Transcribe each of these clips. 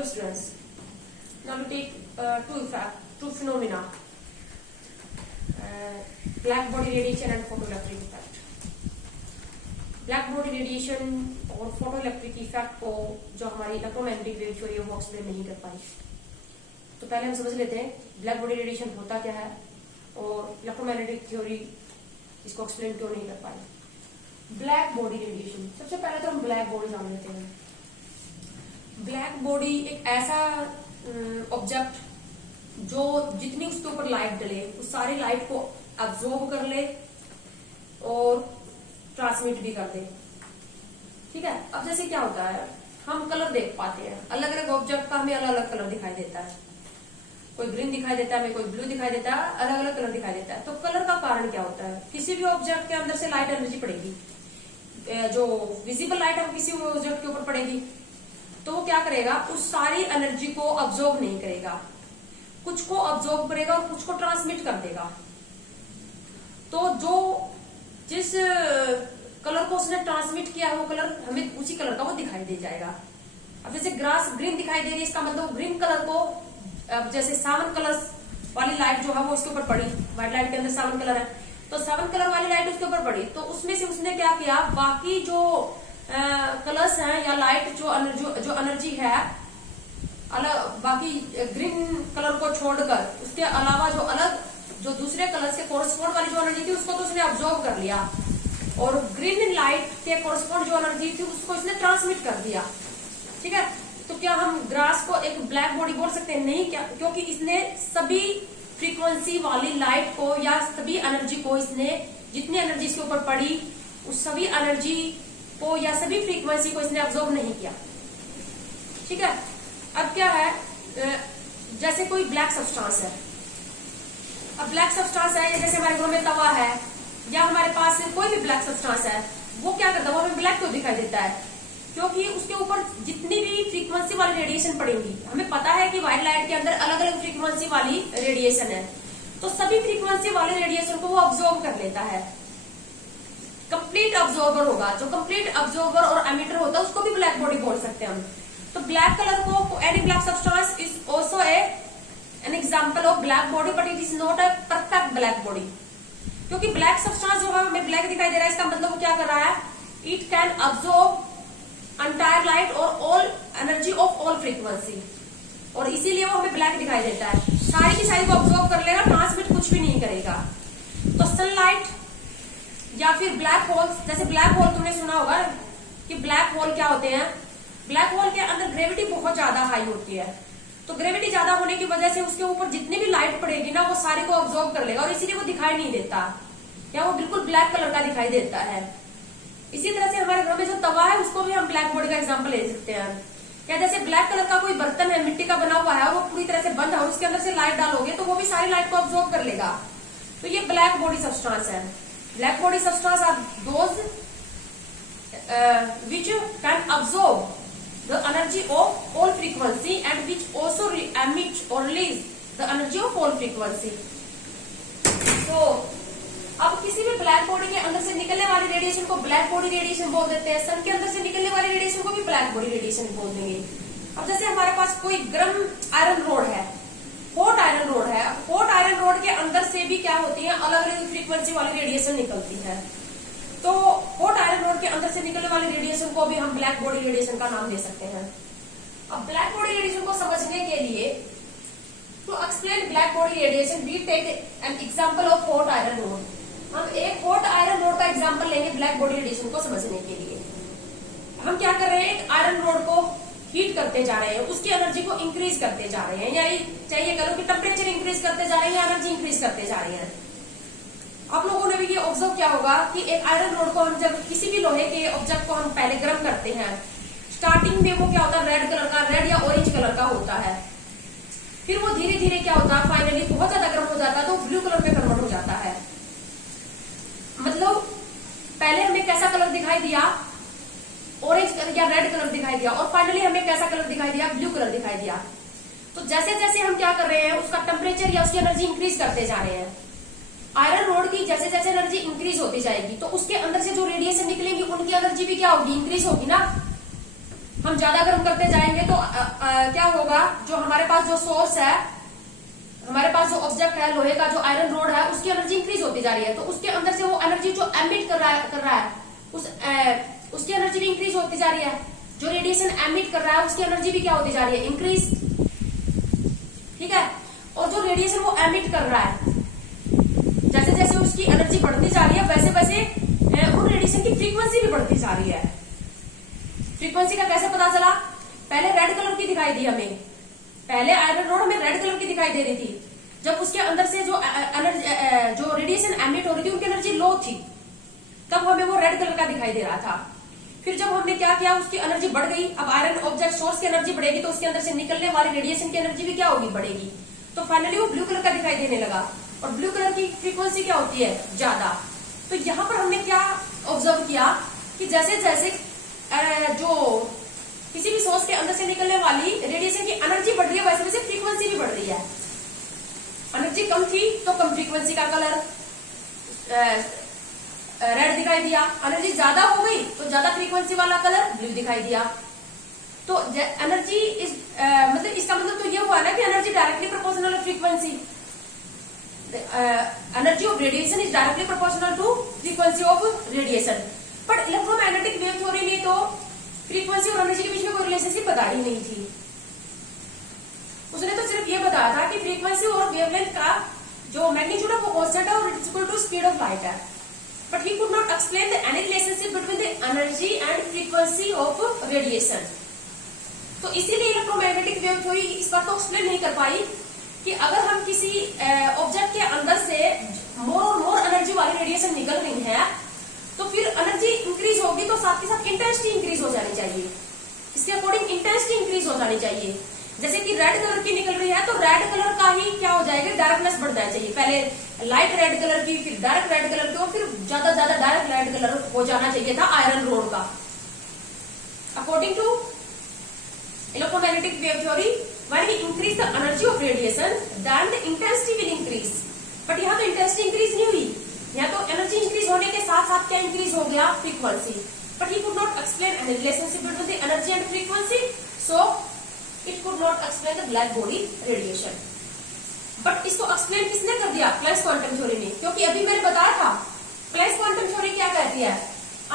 Hello students, now we take two phenomena, black body radiation and photoelectric effect. Black body radiation और photoelectric effect को जो हमारी electromagnetic wave theory है वो explain नहीं कर पाई। तो पहले हम समझ लेते हैं ब्लैक बॉडी रेडिएशन होता क्या है और इलेक्ट्रोमैग्नेटिक थ्योरी इसको एक्सप्लेन क्यों नहीं कर पाई। ब्लैक बॉडी रेडिएशन, सबसे पहले तो हम ब्लैक बॉडी जान लेते हैं। ब्लैक बॉडी एक ऐसा ऑब्जेक्ट जो जितनी उसके ऊपर लाइट डले उस सारी लाइट को अब्जॉर्ब कर ले और ट्रांसमिट भी कर दे। ठीक है, अब जैसे क्या होता है, हम कलर देख पाते हैं, अलग अलग ऑब्जेक्ट का हमें अलग अलग कलर दिखाई देता है। कोई ग्रीन दिखाई देता है, हमें कोई ब्लू दिखाई देता है, अलग अलग कलर दिखाई देता है। तो कलर का कारण क्या होता है, किसी भी ऑब्जेक्ट के अंदर से लाइट एनर्जी पड़ेगी, जो विजिबल लाइट है वो किसी ऑब्जेक्ट के ऊपर पड़ेगी तो वो क्या करेगा, उस सारी एनर्जी को अब्जॉर्ब नहीं करेगा, कुछ को अब्जॉर्ब करेगा और कुछ को ट्रांसमिट कर देगा। तो जो जिस कलर को उसने ट्रांसमिट किया है वो कलर हमें उसी कलर का वो दिखाई दे जाएगा। अब जैसे ग्रास ग्रीन दिखाई दे रही है, इसका मतलब ग्रीन कलर को, अब जैसे सावन कलर वाली लाइट जो है वो उसके ऊपर पड़ी, व्हाइट लाइट के अंदर सावन कलर है, तो सावन कलर वाली लाइट उसके ऊपर पड़ी, तो उसमें से उसने क्या किया, बाकी जो कलर्स हैं या लाइट जो एनर्जी है अलग, बाकी ग्रीन कलर को छोड़कर उसके अलावा जो अलग जो दूसरे कलर से कोरस्पॉन्ड वाली जो एनर्जी थी उसको तो उसने ऑब्जॉर्व कर लिया और ग्रीन लाइट के कोरस्पॉन्ड जो एनर्जी थी उसको इसने ट्रांसमिट कर दिया। ठीक है, तो क्या हम ग्रास को एक ब्लैक बॉडी बोल सकते हैं? नहीं, क्या, क्योंकि इसने सभी फ्रीक्वेंसी वाली लाइट को या सभी एनर्जी को, इसने जितनी एनर्जी इसके ऊपर पड़ी उस सभी एनर्जी को या सभी फ्रीक्वेंसी को इसने ऑब्जॉर्व नहीं किया। ठीक है, अब क्या है, जैसे कोई ब्लैक सब्सटेंस है, अब ब्लैक सब्सटेंस है, जैसे हमारे घर में तवा है या हमारे पास कोई भी ब्लैक सब्सटेंस है, वो क्या करता है, वो हमें ब्लैक क्यों दिखाई देता है? क्योंकि उसके ऊपर जितनी भी फ्रीक्वेंसी वाली रेडिएशन पड़ेगी, हमें पता है कि व्हाइट लाइट के अंदर अलग अलग फ्रीक्वेंसी वाली रेडिएशन है, तो सभी फ्रीक्वेंसी वाले रेडिएशन को वो ऑब्जॉर्व कर लेता है, कंप्लीट ऑब्जॉर्बर होगा। जो कंप्लीट ऑब्जॉर्बर और एमिटर होता है उसको भी ब्लैक बॉडी बोल सकते हैं हम। तो ब्लैक कलर को, any black substance is also an example of black body, but it is not a perfect black body. क्योंकि ब्लैक सब्सटेंस जो है हमें ब्लैक दिखाई दे रहा है, इसका मतलब वो क्या कर रहा है, it can absorb entire light और all energy of all frequency, और इसीलिए वो हमें ब्लैक दिखाई देता है, सारी की सारी को अब्सॉर्ब कर लेगा, ट्रांसमिट कुछ भी नहीं करेगा। तो सनलाइट या फिर ब्लैक होल, जैसे ब्लैक होल तुमने सुना होगा कि ब्लैक होल क्या होते हैं, ब्लैक होल के अंदर ग्रेविटी बहुत ज्यादा हाई होती है, तो ग्रेविटी ज्यादा होने की वजह से उसके ऊपर जितनी भी लाइट पड़ेगी ना वो सारी को ऑब्जॉर्व कर लेगा और इसीलिए वो दिखाई नहीं देता, या वो बिल्कुल ब्लैक कलर का दिखाई देता है। इसी तरह से हमारे घर में जो तवा है उसको भी हम ब्लैक बॉडी का एग्जांपल ले सकते हैं। या जैसे ब्लैक कलर का कोई बर्तन है, मिट्टी का बना हुआ है और वो पूरी तरह से बंद है और उसके अंदर से लाइट डालोगे तो वो भी सारी लाइट को ऑब्जॉर्व कर लेगा, तो ये ब्लैक बॉडी सब्सटेंस है। Black body substance are those which can absorb the energy of all frequency and which also emit or release the energy of all frequency. So, अब किसी भी ब्लैक बॉडी के अंदर से निकलने वाली रेडिएशन को ब्लैक बॉडी रेडिएशन बोल देते हैं, सन के अंदर से निकलने वाली रेडिएशन को भी ब्लैक बॉडी रेडिएशन बोल देंगे। अब जैसे हमारे पास कोई गर्म आयरन रोड है, हॉट आयरन रोड है, हॉट आयरन रोड के अंदर से भी क्या होती है, अलग अलग फ्रीक्वेंसी वाली रेडिएशन निकलती है, तो हॉट आयरन रोड के अंदर से निकलने वाली रेडिएशन को भी हम ब्लैक बॉडी रेडिएशन का नाम दे सकते हैं। अब ब्लैक बॉडी रेडिएशन को समझने के लिए, to explain black body radiation we take an example of hot iron rod. हम एक हॉट आयरन रोड का एग्जांपल लेंगे ब्लैक बॉडी रेडिएशन को समझने के लिए। हम क्या कर रहे हैं, एक आयरन रोड को हीट करते जा रहे हैं, उसकी एनर्जी को इंक्रीज करते जा रहे हैं, या चाहिए करो कि टेम्परेचर इंक्रीज करते जा रहे हैं या एनर्जी इंक्रीज करते जा रहे हैं। आप लोगों ने भी ये ऑब्जर्व किया होगा कि एक आयरन रोड को हम जब किसी भी लोहे के ऑब्जेक्ट को हम पहले गर्म करते हैं, स्टार्टिंग में वो क्या होता है, रेड कलर का, रेड या ऑरेंज कलर का होता है, फिर वो धीरे धीरे क्या होता है, फाइनली बहुत ज्यादा गर्म हो जाता है तो ब्लू कलर में कन्वर्ट हो जाता है। मतलब पहले हमें कैसा कलर दिखाई दिया, ऑरेंज कलर या रेड कलर दिखाई दिया, और फाइनली हमें कैसा कलर दिखाई दिया, ब्लू कलर दिखाई दिया। तो जैसे जैसे हम क्या कर रहे हैं, उसका टेम्परेचर या उसकी एनर्जी इंक्रीज करते जा रहे हैं। आयरन रोड की जैसे जैसे एनर्जी इंक्रीज होती जाएगी तो उसके अंदर से जो रेडिएशन निकलेंगी उनकी एनर्जी भी क्या होगी, इंक्रीज होगी ना। हम ज्यादा गर्म करते जाएंगे तो क्या होगा, जो हमारे पास जो सोर्स है, हमारे पास जो ऑब्जेक्ट है लोहे का, जो आयरन रोड है, उसकी एनर्जी इंक्रीज होती जा रही है। तो उसके अंदर से वो एनर्जी जो एमिट कर रहा है उसकी एनर्जी भी इंक्रीज होती जा रही है। जो रेडिएशन एमिट कर रहा है उसकी एनर्जी भी क्या होती जा रही है, इंक्रीज। ठीक है, और जो रेडिएशन वो एमिट कर रहा है, जैसे जैसे उसकी एनर्जी बढ़ती जा रही है वैसे वैसे उन रेडिएशन की फ्रीक्वेंसी भी बढ़ती जा रही है। फ्रीक्वेंसी का कैसे पता चला, पहले रेड कलर की दिखाई दी हमें, पहले आयरन रोड हमें रेड कलर की दिखाई दे रही थी। जब उसके अंदर से जो एनर्जी जो रेडिएशन एमिट हो रही थी उनकी एनर्जी लो थी, तब हमें वो रेड कलर का दिखाई दे रहा था। फिर जब हमने क्या किया, उसकी एनर्जी बढ़ गई। अब आयरन ऑब्जेक्ट सोर्स की एनर्जी बढ़ेगी तो उसके अंदर से निकलने वाली रेडिएशन की एनर्जी भी क्या होगी, बढ़ेगी। तो फाइनली वो ब्लू कलर का दिखाई देने लगा, और ब्लू कलर की फ्रीक्वेंसी क्या होती है, ज्यादा। तो यहाँ पर हमने क्या ऑब्जर्व किया कि जैसे जैसे जो किसी भी सोर्स के अंदर से निकलने वाली रेडिएशन की एनर्जी बढ़ रही है वैसे वैसे फ्रीक्वेंसी भी बढ़ रही है। एनर्जी कम थी तो कम फ्रीक्वेंसी का कलर रेड दिखाई दिया, एनर्जी ज्यादा हो गई तो ज्यादा फ्रीक्वेंसी वाला कलर ब्लू दिखाई दिया। तो एनर्जी इज मतलब इसका मतलब तो ये हुआ ना कि energy directly proportional to frequency, energy of radiation is directly proportional to frequency of radiation. But electromagnetic wave theory में तो फ्रीक्वेंसी और एनर्जी के बीच में कोई रिलेशनशिप बता ही नहीं थी। उसने तो सिर्फ ये बताया था कि फ्रीक्वेंसी और वेवलेंथ का जो मैग्नीट्यूड है वो कांस्टेंट है और it's equal to speed of light है। But he could not explain any relationship between the energy and frequency of radiation. तो इसीलिए इलेक्ट्रोमैग्नेटिक वेव थ्योरी इस बात को एक्सप्लेन नहीं कर पाई कि अगर हम किसी ऑब्जेक्ट के अंदर से मोर और मोर एनर्जी वाली रेडिएशन निकल रही है तो फिर एनर्जी इंक्रीज होगी तो साथ के साथ इंटेंसिटी इंक्रीज हो जानी चाहिए। इसके अकॉर्डिंग इंटेंसिटी इंक्रीज हो जानी चाहिए। जैसे कि रेड कलर की निकल रही है तो रेड कलर का ही क्या हो जाएगा, डार्कनेस बढ़ जानी चाहिए। पहले लाइट रेड कलर की, फिर डार्क रेड कलर की, और फिर ज्यादा ज्यादा डार्क रेड कलर हो जाना चाहिए था आयरन रोड का। According to electromagnetic wave theory, when we increase the energy of radiation then the intensity will increase. But यहाँ तो इंटेंसिटी इंक्रीज नहीं हुई, यहाँ तो एनर्जी इंक्रीज होने के साथ साथ क्या इंक्रीज हो गया, frequency. But he could not explain any relationship between the energy and frequency, so it could not explain the black body radiation. But इसको एक्सप्लेन किसने कर दिया, प्लैंक्स क्वांटम थ्योरी ने। क्योंकि अभी मैंने बताया था प्लैंक्स क्वांटम थ्योरी क्या कहती है,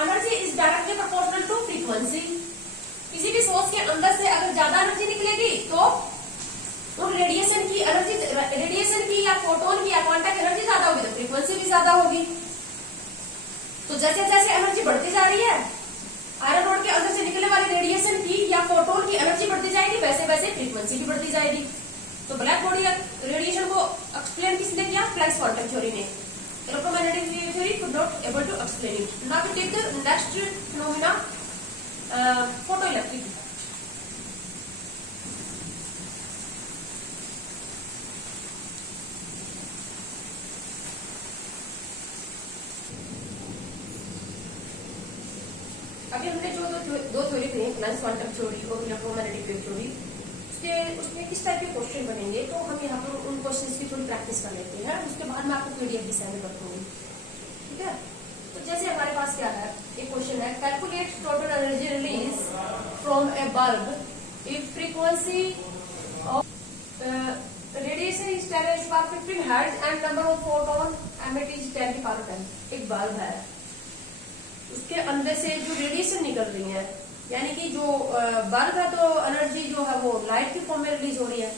energy is directly proportional to frequency. किसी भी सोर्स के अंदर से अगर ज्यादा एनर्जी निकलेगी तो उन रेडिएशन की या फोटोन की या क्वांटा की एनर्जी ज्यादा होगी तो फ्रीक्वेंसी भी ज्यादा होगी। तो जैसे जैसे एनर्जी बढ़ती जा रही है, आयरन रोड के अंदर से निकलने वाली रेडिएशन की या फोटोन की एनर्जी बढ़ती जाएगी, वैसे वैसे फ्रीक्वेंसी भी बढ़ती जाएगी। तो ब्लैक बॉडी रेडिएशन को एक्सप्लेन किसने किया, प्लैंक्स क्वांटम थ्योरी ने। Electromagnetic wave theory could not able to explain it. Now we take the next phenomena, photo electric. अभी हमने जो दो थ्योरी पढ़ी, प्लैंक्स क्वांटम थ्योरी और इलेक्ट्रोमैग्नेटिक वेव थ्योरी, उसमें किस टाइप के क्वेश्चन बनेंगे तो हम यहाँ पर उन क्वेश्चंस की थोड़ी प्रैक्टिस कर लेते हैं। उसके बाद मैं आपको पीडीएफ भी सेंड कर दूंगी, ठीक है। तो जैसे हमारे पास क्या है, एक क्वेश्चन है, calculate total energy release from A bulb if frequency of radiation is 10⁻15 hertz and number of photon emit is 10⁻10। एक बल्ब है, उसके अंदर से जो रेडिएशन निकल रही है, यानी कि जो बल्ब है तो एनर्जी जो है वो लाइट के फॉर्म में रिलीज हो रही है।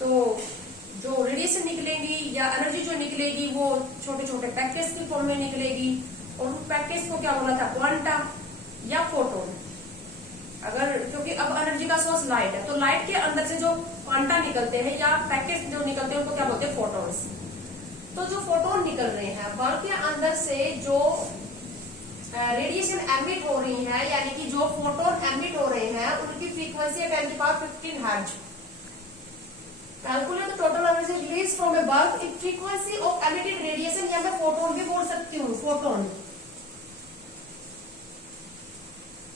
तो जो रेडिएशन निकलेगी या एनर्जी जो निकलेगी वो छोटे छोटे पैकेज के फॉर्म में निकलेगी, और उन पैकेज को क्या बोला था, क्वांटा या फोटोन। अगर क्योंकि अब एनर्जी का सोर्स लाइट है तो लाइट के अंदर से जो क्वांटा निकलते हैं या पैकेज जो निकलते हैं उनको क्या बोलते हैं, फोटोन्स। तो जो फोटोन निकल रहे हैं बल्ब के अंदर से, जो रेडिएशन एमिट हो रही है, यानी कि जो फोटोन एमिट हो रहे हैं उनकी फ्रीक्वेंसी है 10⁻15 hertz. Calculate the total energy release from A bulb if frequency of emitted radiation, या मैं फोटोन भी बोल सकती हूँ, photon.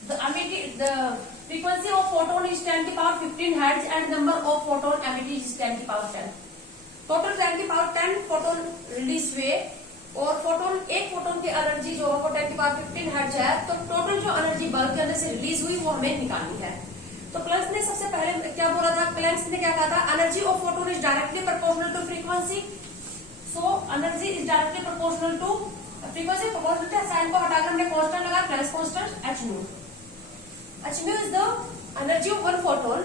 The frequency of photon is 10⁻15 hertz and number of photon emitted is 10⁻10. Total 10⁻10 photon release हुए और photon, एक photon की एनर्जी जो है वो 10⁻15 हर्ट्ज है, तो टोटल जो एनर्जी बल्ब के अंदर से रिलीज हुई वो हमें निकालनी है। तो प्लस ने सबसे पहले क्या बोला था, प्लस ने क्या कहा था, energy of photon is directly proportional to frequency. So energy is directly proportional to frequency, proportional to sign को हटाकर हमने कांस्टेंट लगा, Planck's constant h mu. H mu is the energy of one photon,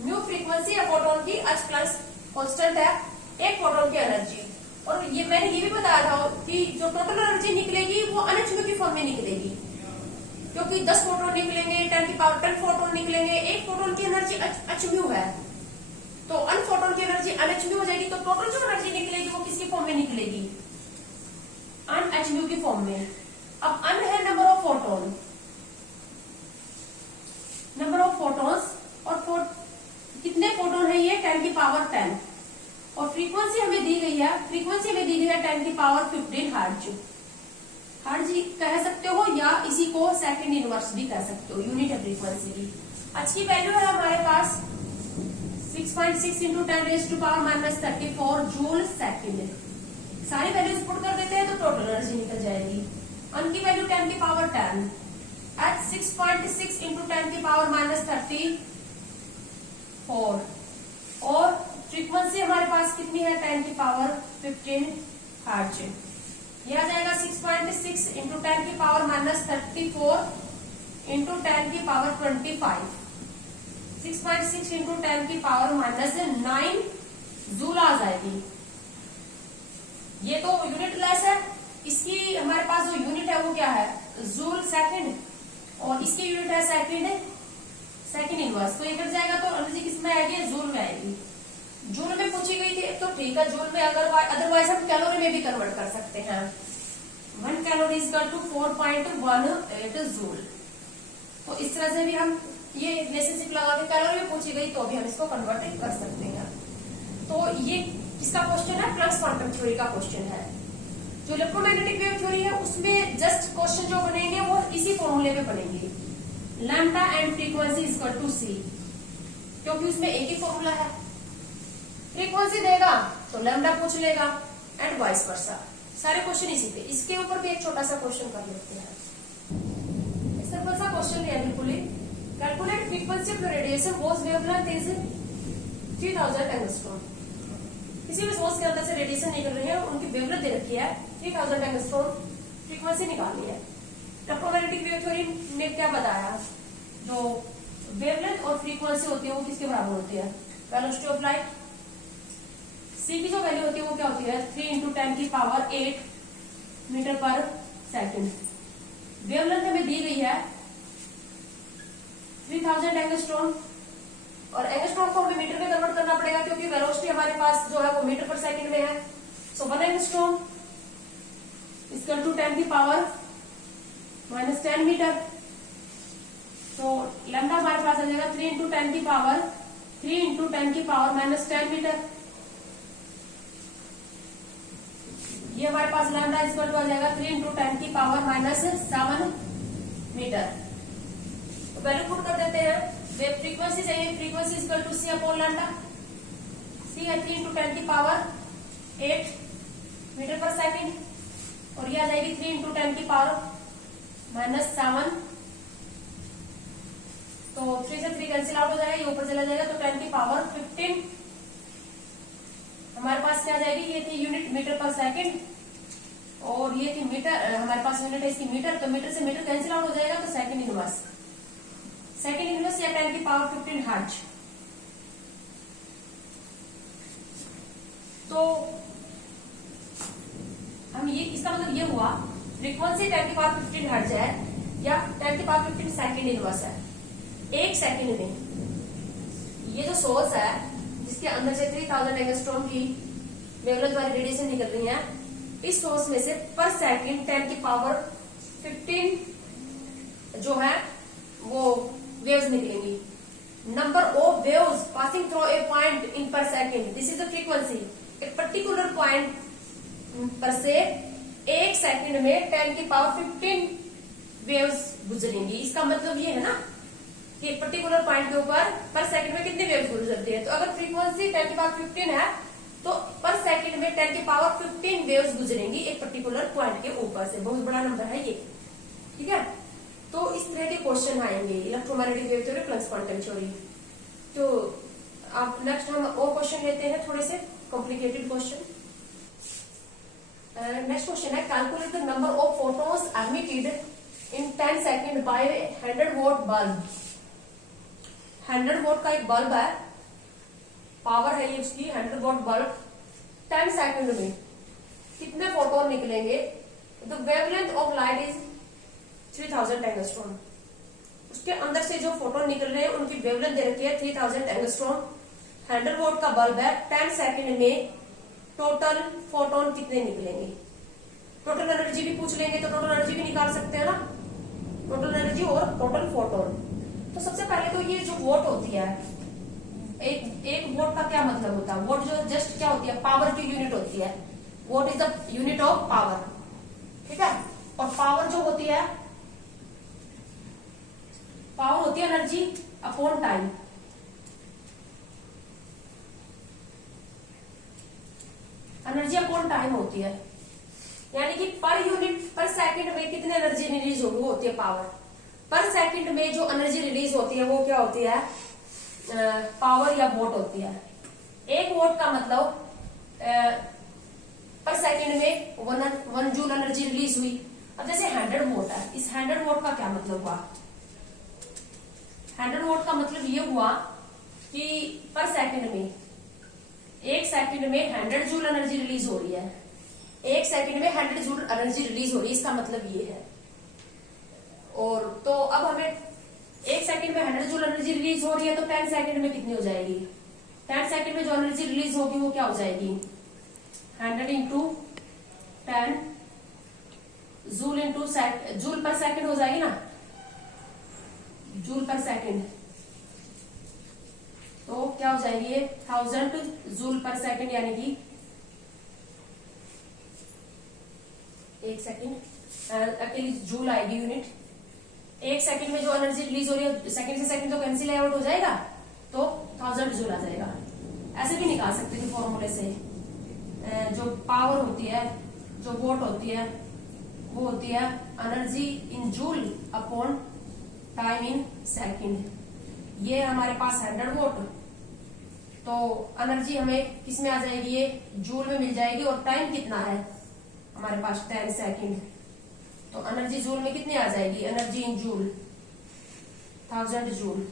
mu frequency है photon की, h Planck's constant है एक photon की energy. और ये मैंने ये भी बताया था कि जो टोटल एनर्जी निकलेगी वो अनएचम्यू की फॉर्म में निकलेगी, क्योंकि 10 फोटोन निकलेंगे, 10 फोटोन निकलेंगे, एक फोटोन की एनर्जी एचम्यू है, तो अन फोटोन की एनर्जी अनएचम्यू हो जाएगी, तो टोटल जो एनर्जी निकलेगी वो किसकी फॉर्म में निकलेगी, अनएचम्यू की फॉर्म में। अब अन है number of photon, number of photons, और कितने फोटोन है ये 10⁻10, और फ्रीक्वेंसी हमें दी गई है, फ्रीक्वेंसी हमें दी गई है 10⁻15 हर्ट्ज। हर्ट्ज कह सकते हो या इसी को सेकंड इनवर्स भी कह सकते हो, यूनिट है फ्रीक्वेंसी की। आज की वैल्यू है हमारे पास 6.6 इंटू 10⁻⁻34 जूल सेकेंड। सारी वैल्यूज पुट कर देते हैं तो टोटल एनर्जी निकल जाएगी। अन की वैल्यू 10⁻10 एट 6.6 इंटू 10⁻⁻34, और फ्रीक्वेंसी हमारे पास कितनी है 10⁻15 हर्ट्ज। यह आ जाएगा 6.6 इंटू 10⁻⁻34 इंटू 10⁻25, 6.6 इंटू 10⁻⁹ जूल आ जाएगी। ये तो यूनिट लेस है, इसकी हमारे पास जो यूनिट है वो क्या है, जूल सेकंड, और इसकी यूनिट है सेकंड इनवर्स, तो ये कट जाएगा, तो एनर्जी किसमें आएगी, जूल में आएगी। जूल में पूछी गई थी तो ठीक है, जूल में अदरवाइज हम कैलोरी में भी कन्वर्ट कर सकते हैं। 1 calorie is equal to 4.18 joule. तो इस तरह से भी हम ये रिलेशनशिप लगा के, कैलोरी में पूछी गई तो भी हम इसको कन्वर्ट कर सकते हैं। तो ये इसका क्वेश्चन है, प्लक्स क्वांटम थ्योरी का क्वेश्चन है। जो इलेक्ट्रोमैग्नेटिक वेव थ्योरी है उसमें जस्ट क्वेश्चन जो बनेंगे वो इसी फॉर्मूले में बनेंगे, lambda and frequency is equal to c, क्योंकि उसमें एक ही फॉर्मूला है। फ्रीक्वेंसी देगा तो लैम्डा पूछ लेगा एंड वाइस वर्सा, सारे क्वेश्चन इसी पे। इसके ऊपर भी एक छोटा सा क्वेश्चन कर लेते हैं, सिंपल सा क्वेश्चन है बिल्कुल ही। Calculate frequency of radiation whose wavelength is 3000 angstrom. किसी भी सोर्स के अंदर से रेडिएशन निकल रही है, उनकी वेवलेंथ दे रखी है 3000 एंगस्ट्रॉम, फ्रीक्वेंसी निकालनी है। इलेक्ट्रोमैग्नेटिक वेव थ्योरी ने क्या बताया, जो वेवलेंथ और फ्रीक्वेंसी होती है वो किसके बराबर होती है, वेलोसिटी ऑफ लाइट। सी की जो वैल्यू होती है वो क्या होती है 3 इंटू 10⁸ मीटर पर सेकंड। वेवलेंथ हमें दी गई है 3000 एंगस्ट्रॉम, और एंगस्ट्रॉम को हमें मीटर में कन्वर्ट करना पड़ेगा क्योंकि वेलोसिटी हमारे पास जो है वो मीटर पर सेकंड में है। सो 1 एंगस्ट्रॉम इक्वल टू 10⁻⁻10 मीटर। तो लैम्डा हमारे पास आ जाएगा 3 इंटू 10⁻10 मीटर। ये हमारे पास लैम्डा इक्वल टू आ जाएगा 3 इंटू 10⁻⁻7 मीटर। तो वैल्यू पुट कर देते हैं। वेव फ्रीक्वेंसी चाहिए, frequency equal to c upon lambda. C है 3 इंटू 10⁸ मीटर पर सेकंड, और ये आ जाएगी 3 इंटू 10⁻⁻7। तो 3 से 3 कैंसिल आउट हो जाएगा, ये ऊपर चला जाएगा, तो 10⁻15 हमारे पास क्या आ जाएगी, ये थी यूनिट मीटर पर सेकंड, और ये थी मीटर, हमारे पास यूनिट है इसकी मीटर, तो मीटर से मीटर कैंसिल आउट हो जाएगा, तो सेकंड इनवर्स या 10⁻15 हर्ट्ज। तो हम ये, इसका मतलब ये हुआ फ्रीक्वेंसी 10⁻15 हर्ट्ज है या 10⁻15 सेकंड इनवर्स है। एक सेकंड में ये जो सोर्स है जिसके अंदर से 3000 एंगस्ट्रॉम की वेवलेंथ वाली रेडिएशन निकल रही है, इस सोर्स में से पर सेकंड 10⁻15 जो है वो वेव्स निकलेंगी। Number of waves passing through a point in per second, this is the frequency. एक पर्टिकुलर पॉइंट पर से एक सेकंड में 10⁻15 वेव्स गुजरेंगी। इसका मतलब ये है ना कि एक पर्टिकुलर पॉइंट के ऊपर पर सेकंड में कितनी वेव्स गुजरती है। तो अगर फ्रीक्वेंसी 10⁻15 है तो पर सेकंड में 10 की पावर 15 वेव्स गुजरेंगी एक पर्टिकुलर पॉइंट के ऊपर से। बहुत बड़ा नंबर है ये, ठीक है। तो इस तरह के क्वेश्चन आएंगे electromagnetic wave theory plus quantum theory. तो अब नेक्स्ट हम और क्वेश्चन लेते हैं, थोड़े से कॉम्प्लिकेटेड क्वेश्चन। नेक्स्ट क्वेश्चन है, calculate the number of photons emitted in 10 second by 100 what bulb. 100 what का एक बल्ब है, पावर है ये उसकी 100 वॉट बल्ब। 10 सेकंड में कितने फोटोन निकलेंगे? The wavelength of light is 3000 angstrom. उसके अंदर से जो फोटोन निकल रहे हैं उनकी वेवलेंथ दे रखी है 3000 एंगस्ट्रॉम। 100 वॉट का बल्ब है, 10 सेकंड में टोटल फोटोन कितने निकलेंगे? टोटल एनर्जी भी पूछ लेंगे तो टोटल एनर्जी भी निकाल सकते हैं ना, टोटल एनर्जी और टोटल फोटोन। तो सबसे पहले तो ये जो वोट होती है, एक वोट का क्या मतलब होता है? वोट जो जस्ट क्या होती है? पावर की यूनिट होती है। Vote is the unit of power, ठीक है। और पावर जो होती है, पावर होती है energy upon time. Energy upon time होती है, यानी कि पर यूनिट पर सेकंड में कितनी एनर्जी रिलीज होगी, वो होती है पावर। पर सेकंड में जो एनर्जी रिलीज होती है वो क्या होती है? पावर या वोट होती है। एक वोट का मतलब पर सेकंड में 1 जूल एनर्जी रिलीज हुई। अब जैसे 100 वोट है, इस 100 वोट का क्या मतलब हुआ? 100 वोट का मतलब ये हुआ कि पर सेकंड में, एक सेकंड में 100 जूल एनर्जी रिलीज हो रही है। एक सेकंड में 100 जूल एनर्जी रिलीज हो रही है, इसका मतलब ये है। और तो अब हमें एक सेकंड में 100 जूल एनर्जी रिलीज हो रही है, तो 10 सेकंड में कितनी हो जाएगी? 10 सेकंड में जो एनर्जी रिलीज होगी वो क्या हो जाएगी? 100 इंटू 10 जूल इंटू जूल पर सेकंड हो जाएगी ना, जूल पर सेकंड। तो क्या हो जाएगी ये? 1000 जूल पर सेकंड, यानी कि एक सेकंड अकेली जूल आएगी यूनिट। एक सेकंड में जो एनर्जी रिलीज हो रही है, सेकंड से सेकंड तो कैंसिल आउट हो जाएगा, तो 1000 जूल आ जाएगा। ऐसे भी निकाल सकते हैं फॉर्मूले से। जो पावर होती है, जो वोट होती है, वो होती है energy in joule upon time in second. ये हमारे पास 100 वोट, तो एनर्जी हमें किस में आ जाएगी? ये जूल में मिल जाएगी। और टाइम कितना है हमारे पास? 10 सेकंड। तो एनर्जी जूल में कितनी आ जाएगी? एनर्जी इन जूल 1000 जूल,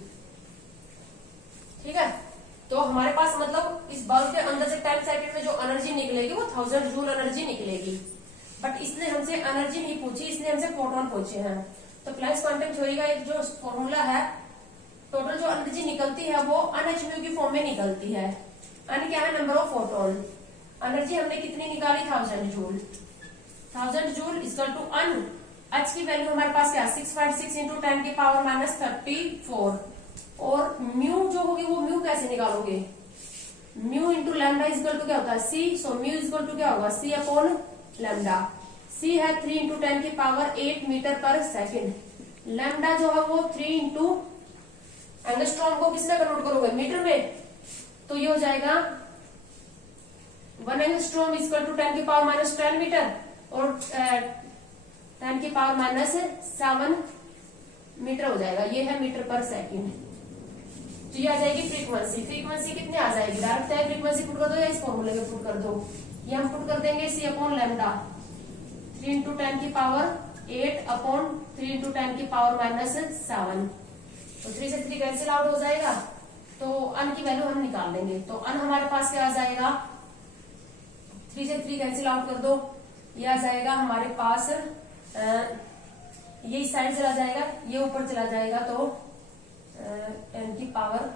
ठीक है। तो हमारे पास मतलब इस बल्ब के अंदर से 10 सेकंड में जो एनर्जी निकलेगी वो 1000 जूल एनर्जी निकलेगी। बट इसने हमसे एनर्जी नहीं पूछी, इसने हमसे फोटोन पूछे हैं। तो प्लस क्वांटम थ्योरी का एक जो फॉर्मूला है, टोटल जो एनर्जी निकलती है वो अनएचम्यू की फॉर्म में निकलती है। यानी क्या है? Number of photon. एनर्जी हमने कितनी निकाली? 1000 joule. 1000 joule equal to n h की वैल्यू हमारे पास क्या? 6.6 इंटू 10 की पावर माइनस 34। और म्यू जो होगी वो म्यू कैसे निकालोगे? Mu into lambda equal to क्या होता है? C. So mu equal to क्या होगा? सी अपॉन लैम्डा। सी है 3 इंटू 10 की पावर 8 मीटर पर सेकेंड। लैम्डा जो है वो 3 इंटू एंगस्ट्रॉम को किसमें कन्वर्ट करोगे? मीटर में। तो ये हो जाएगा 1 एंगस्ट्रॉम इक्वल टू 10 की पावर माइनस 10 मीटर और 10 की पावर माइनस 7 मीटर हो जाएगा। ये है मीटर पर सेकंड। तो ये आ जाएगी फ्रीक्वेंसी। फ्रीक्वेंसी कितनी आ जाएगी? डायरेक्ट है फ्रीक्वेंसी पुट कर दो या इस फॉर्मूले में पुट कर दो? ये हम पुट कर देंगे सी अपॉन लैम्डा 3 इंटू 10 की पावर 8 अपॉन 3 इंटू 10 की पावर माइनस 7। तो 3 से 3 कैंसिल आउट हो जाएगा, तो अन की वैल्यू हम निकाल देंगे। तो अन हमारे पास क्या आ जाएगा? 3 से 3 कैंसिल आउट कर दो, ये आ जाएगा हमारे पास ये इस साइड चला जाएगा, ये ऊपर चला जाएगा। तो 10 की पावर,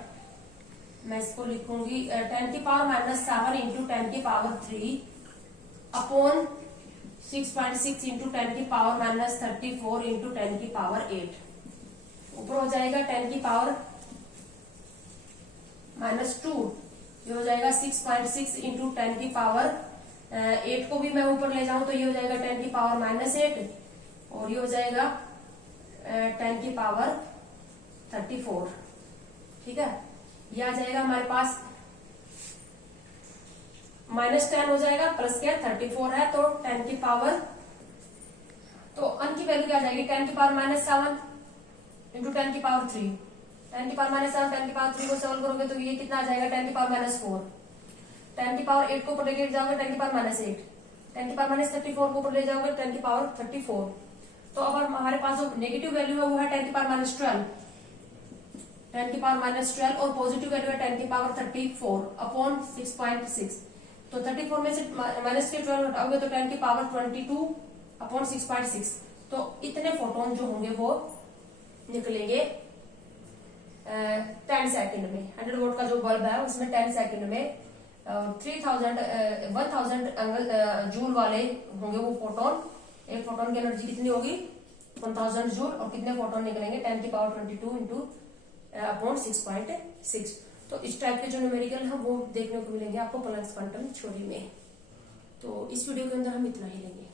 मैं इसको लिखूंगी 10 की पावर माइनस 7 इंटू 10 की पावर 3 अपॉन 6.6 इंटू 10 की पावर माइनस 34 इंटू 10 की पावर 8। ऊपर हो जाएगा 10 की पावर माइनस 2, ये हो जाएगा 6.6 इंटू 10 की पावर 8 को भी मैं ऊपर ले जाऊं तो ये हो जाएगा 10 की पावर माइनस 8 और ये हो जाएगा 10 की पावर 34, ठीक है। ये आ जाएगा हमारे पास -10 हो जाएगा, प्लस क्या 34 है, तो 10 की पावर, तो अन की वैल्यू क्या आ जाएगी 10 की पावर -7 इंटू 10 की पावर 3। 10 की पावर -7 10 की पावर 3 को सॉल्व करोगे तो ये कितना आ जाएगा 10 की पावर -4। 10 की पावर 8 को ऊपर लेके जाओगे 10 की पावर -8। 10 की पावर -34 को ऊपर ले जाओगे 10 की पावर 34। तो अब हमारे पास जो नेगेटिव वैल्यू है वो है 10 की पावर -12, 10 की पावर -12, और पॉजिटिव वैल्यू है 10 की पावर 34 अपॉन 6.6। तो 34 में से माइनस के 12 हटाओगे तो 10 की पावर 22 अपॉन 6.6। तो इतने फोटोन जो होंगे वो निकलेंगे 10 सेकंड में। 100 वोल्ट का जो बल्ब है उसमें 10 सेकंड में 1000 जूल वाले होंगे वो फोटोन। एक फोटोन की एनर्जी कितनी होगी 1000 जूल, और कितने फोटोन निकलेंगे 10 की पावर 22 इंटू अपॉन 6.6। तो इस टाइप के जो न्यूमेरिकल है वो देखने को मिलेंगे आपको प्लैंक्स क्वांटम थ्योरी में। तो इस वीडियो के अंदर हम इतना ही लेंगे।